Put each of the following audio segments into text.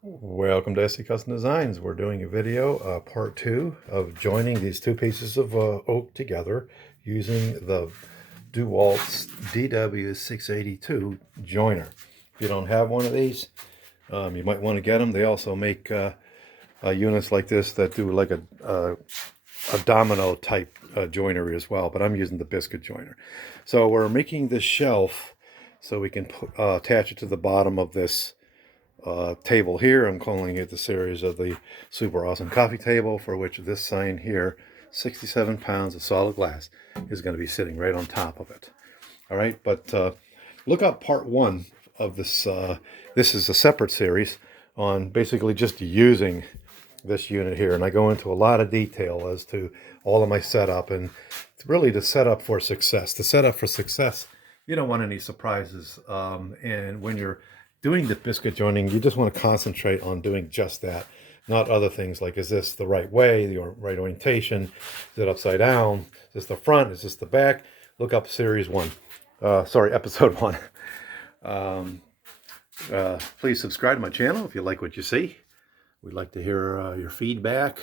Welcome to SC Custom Designs. We're doing a video, part 2 of joining these two pieces of oak together using the Dewalt's DW682 joiner. If you don't have one of these, you might want to get them. They also make units like this that do like a domino type joinery as well, but I'm using the biscuit joiner. So we're making this shelf so we can attach it to the bottom of this table here. I'm calling it the series of the Super Awesome Coffee Table, for which this sign here, 67 pounds of solid glass, is going to be sitting right on top of it. All right, but look up part 1 of this. This is a separate series on basically just using this unit here, and I go into a lot of detail as to all of my setup, and really the setup for success. The setup for success, you don't want any surprises, and when you're doing the biscuit joining, you just want to concentrate on doing just that, not other things like, is this the right way, the right orientation, is it upside down, is this the front, is this the back? Look up series 1, episode 1. Please subscribe to my channel if you like what you see. We'd like to hear your feedback,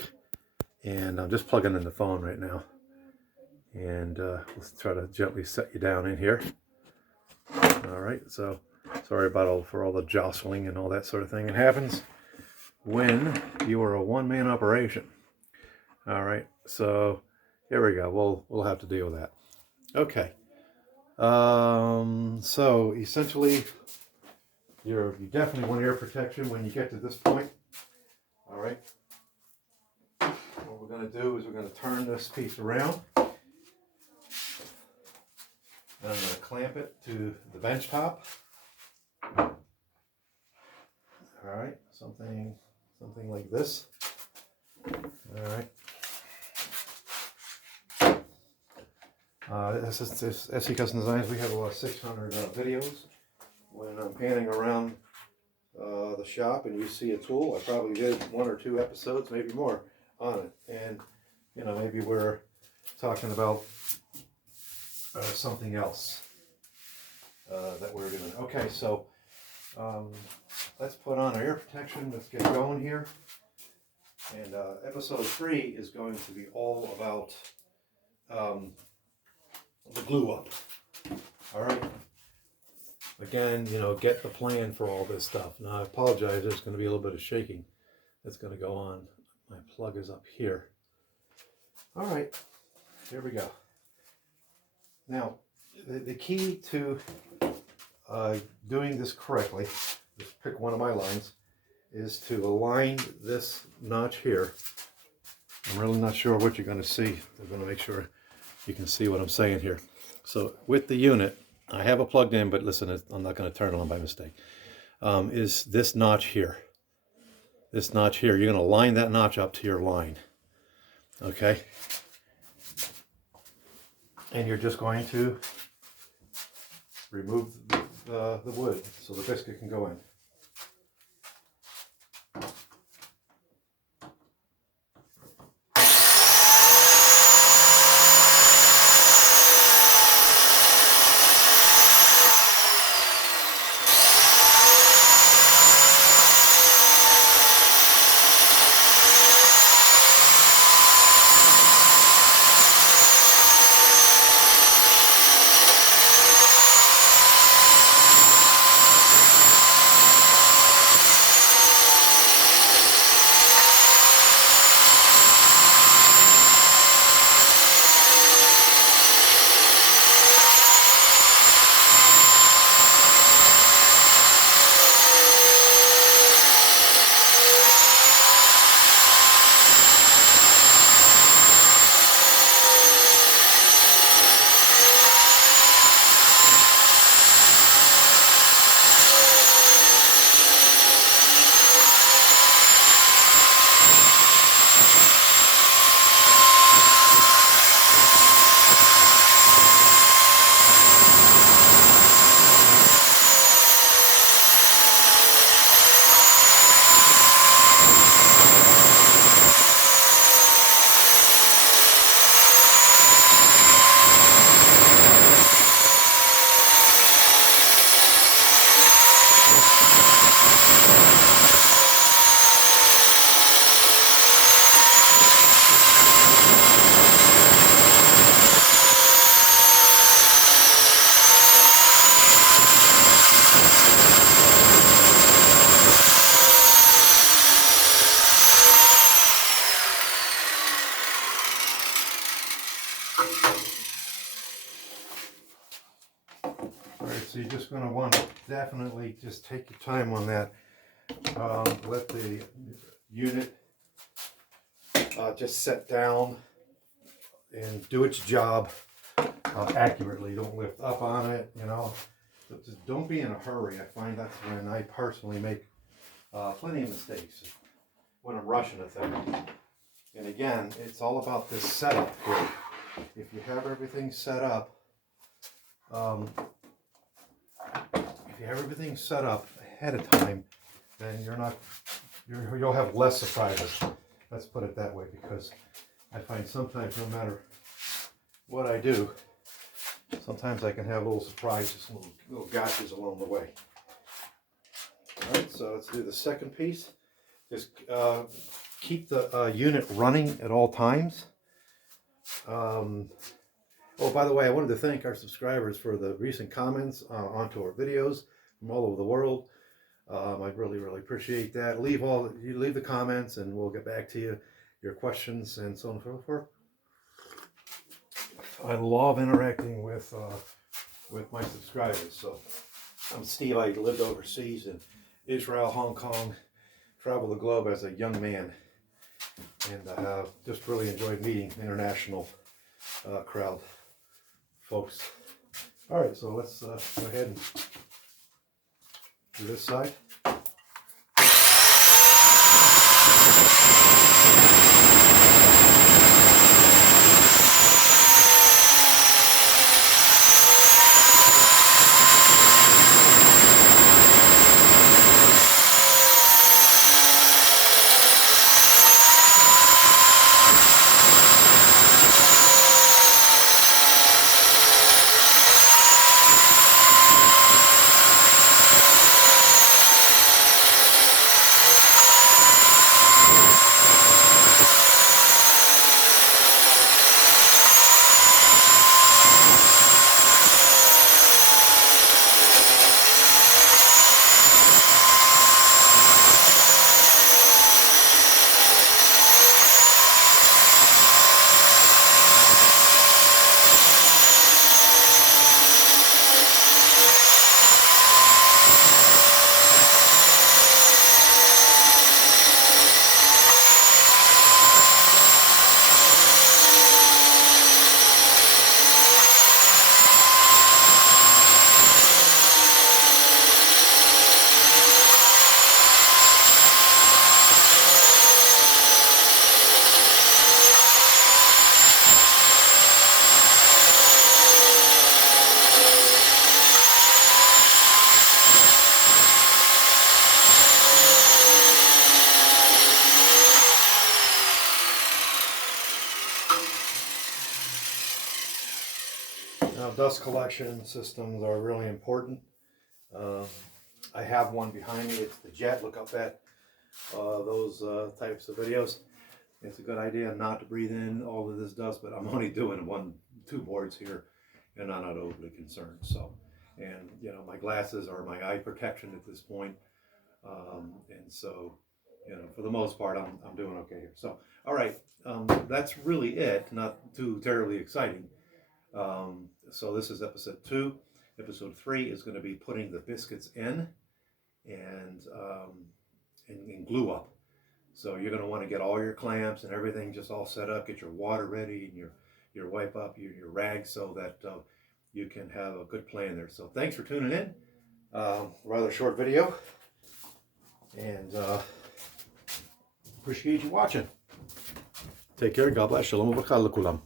and I'm just plugging in the phone right now, and let's try to gently set you down in here. All right, so sorry about all the jostling and all that sort of thing. It happens when you are a one-man operation. All right, so here we go. We'll have to deal with that. Okay. So essentially, you definitely want ear protection when you get to this point. All right. What we're going to do is we're going to turn this piece around. And I'm going to clamp it to the bench top. All right, something like this. All right. This is SC Custom Designs. We have about 600 videos. When I'm panning around the shop and you see a tool, I probably did 1 or 2 episodes, maybe more, on it. And maybe we're talking about something else that we're doing. Okay, so let's put on our ear protection. Let's get going here. And episode 3 is going to be all about the glue up. All right. Again, get the plan for all this stuff. Now, I apologize. There's going to be a little bit of shaking that's going to go on. My plug is up here. All right. Here we go. Now, the key to doing this correctly, just pick one of my lines, is to align this notch here. I'm really not sure what you're going to see. I'm going to make sure you can see what I'm saying here. So with the unit, I have it plugged in, but listen, I'm not going to turn it on by mistake. Is this notch here. This notch here. You're going to line that notch up to your line. Okay? And you're just going to remove the wood so the biscuit can go in. definitely just take your time on that. Let the unit just set down and do its job accurately. Don't lift up on it, you know. So just don't be in a hurry. I find that's when I personally make plenty of mistakes when I'm rushing a thing. And again, it's all about this setup here. If you have everything set up, ahead of time, then you'll have less surprises. Let's put it that way, because I find sometimes no matter what I do, sometimes I can have little surprises, little gotchas along the way. All right, so let's do the second piece. Just keep the unit running at all times. Oh, by the way, I wanted to thank our subscribers for the recent comments onto our videos from all over the world. I really, really appreciate that. You leave the comments, and we'll get back to you, your questions, and so on and so forth. I love interacting with my subscribers. So I'm Steve. I lived overseas in Israel, Hong Kong, traveled the globe as a young man, and I have just really enjoyed meeting international crowd folks. All right, so let's go ahead and do this side. Now, dust collection systems are really important. I have one behind me. It's the Jet. Look up at those types of videos. It's a good idea not to breathe in all of this dust, but I'm only doing two boards here, and I'm not overly concerned. So, and you know, my glasses are my eye protection at this point, and so, you know, for the most part, I'm doing okay here. So, all right, that's really it. Not too terribly exciting. So this is episode 2. Episode 3 is going to be putting the biscuits in and glue up. So you're going to want to get all your clamps and everything just all set up, get your water ready and your wipe up, your rags, so that you can have a good plan there. So thanks for tuning in. Rather short video, and appreciate you watching. Take care. God bless. Shalom uvracha lekulam.